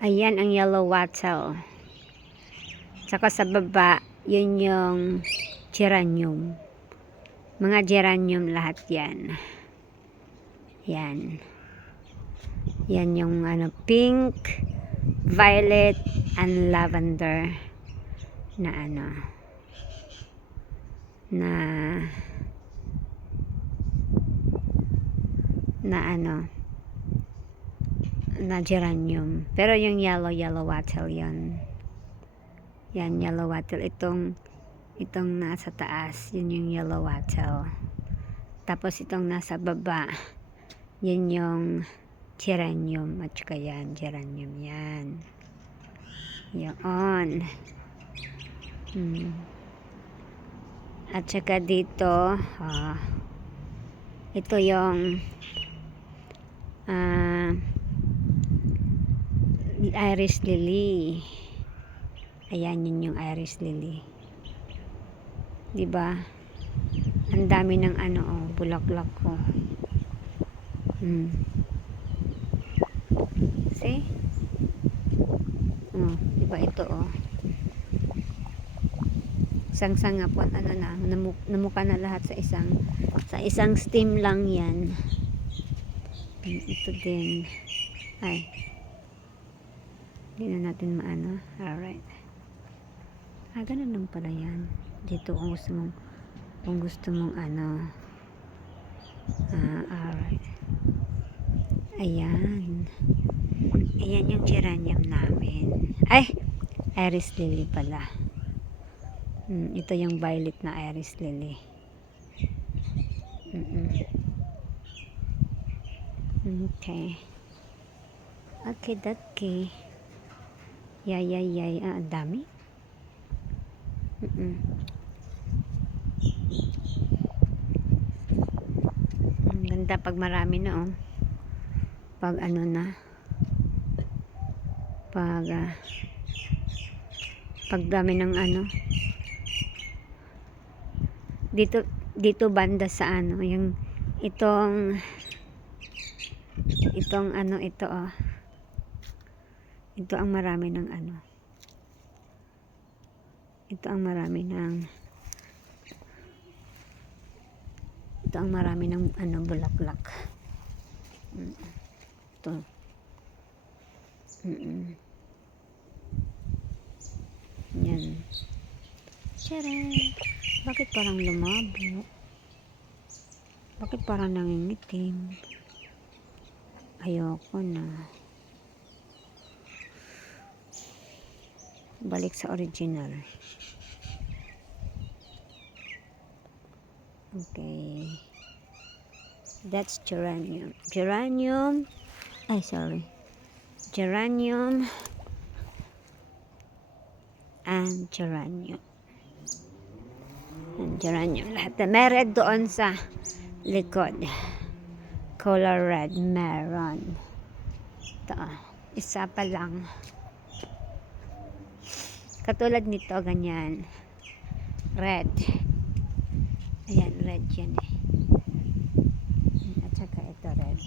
Ayan ang yellow wattle. Saka sa baba, yun yung geranium. Mga geranium lahat yan. Yan. Yan yung pink, violet, and lavender na na geranium. Pero yung yellow wattle yan. Yan, yellow wattle. Itong nasa taas, yun yung yellow wattle. Tapos itong nasa baba, yun yung geranium. At saka yan, geranium yan. Yun. At saka dito, ito yung iris lily. Ayan, yun yung iris lily. Diba? Ang dami ng bulaklak ko. See? Diba ito Sang-sanga po, namuka na lahat sa isang stem lang yan. Ito din. Ay. Hindi na natin Alright. Ganun lang pala yan. Dito kung gusto mong alright. Ayan. Ayan yung geranium namin. Ay! Iris lily pala. Ito yung violet na iris lily. Okay. Okay. Yay. Ang dami. Ang ganda pag marami na pag pag dami ng dito banda sa yung itong ito ang marami ng ito ang marami ng bulaklak. Ito. Yan. Tcharan! Bakit parang lumabo? Bakit parang nangingitim? Ayoko na. Balik sa original. Okay. That's geranium. Geranium and geranium. Lahat na may red doon sa likod. Color red, meron. Ito, isa pa lang. Katulad nito, ganyan. Red. Ayan, red yan At saka ito red.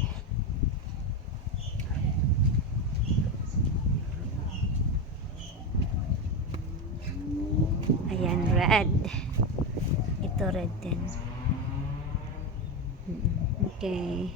Ayan, red. Ito red din. Okay.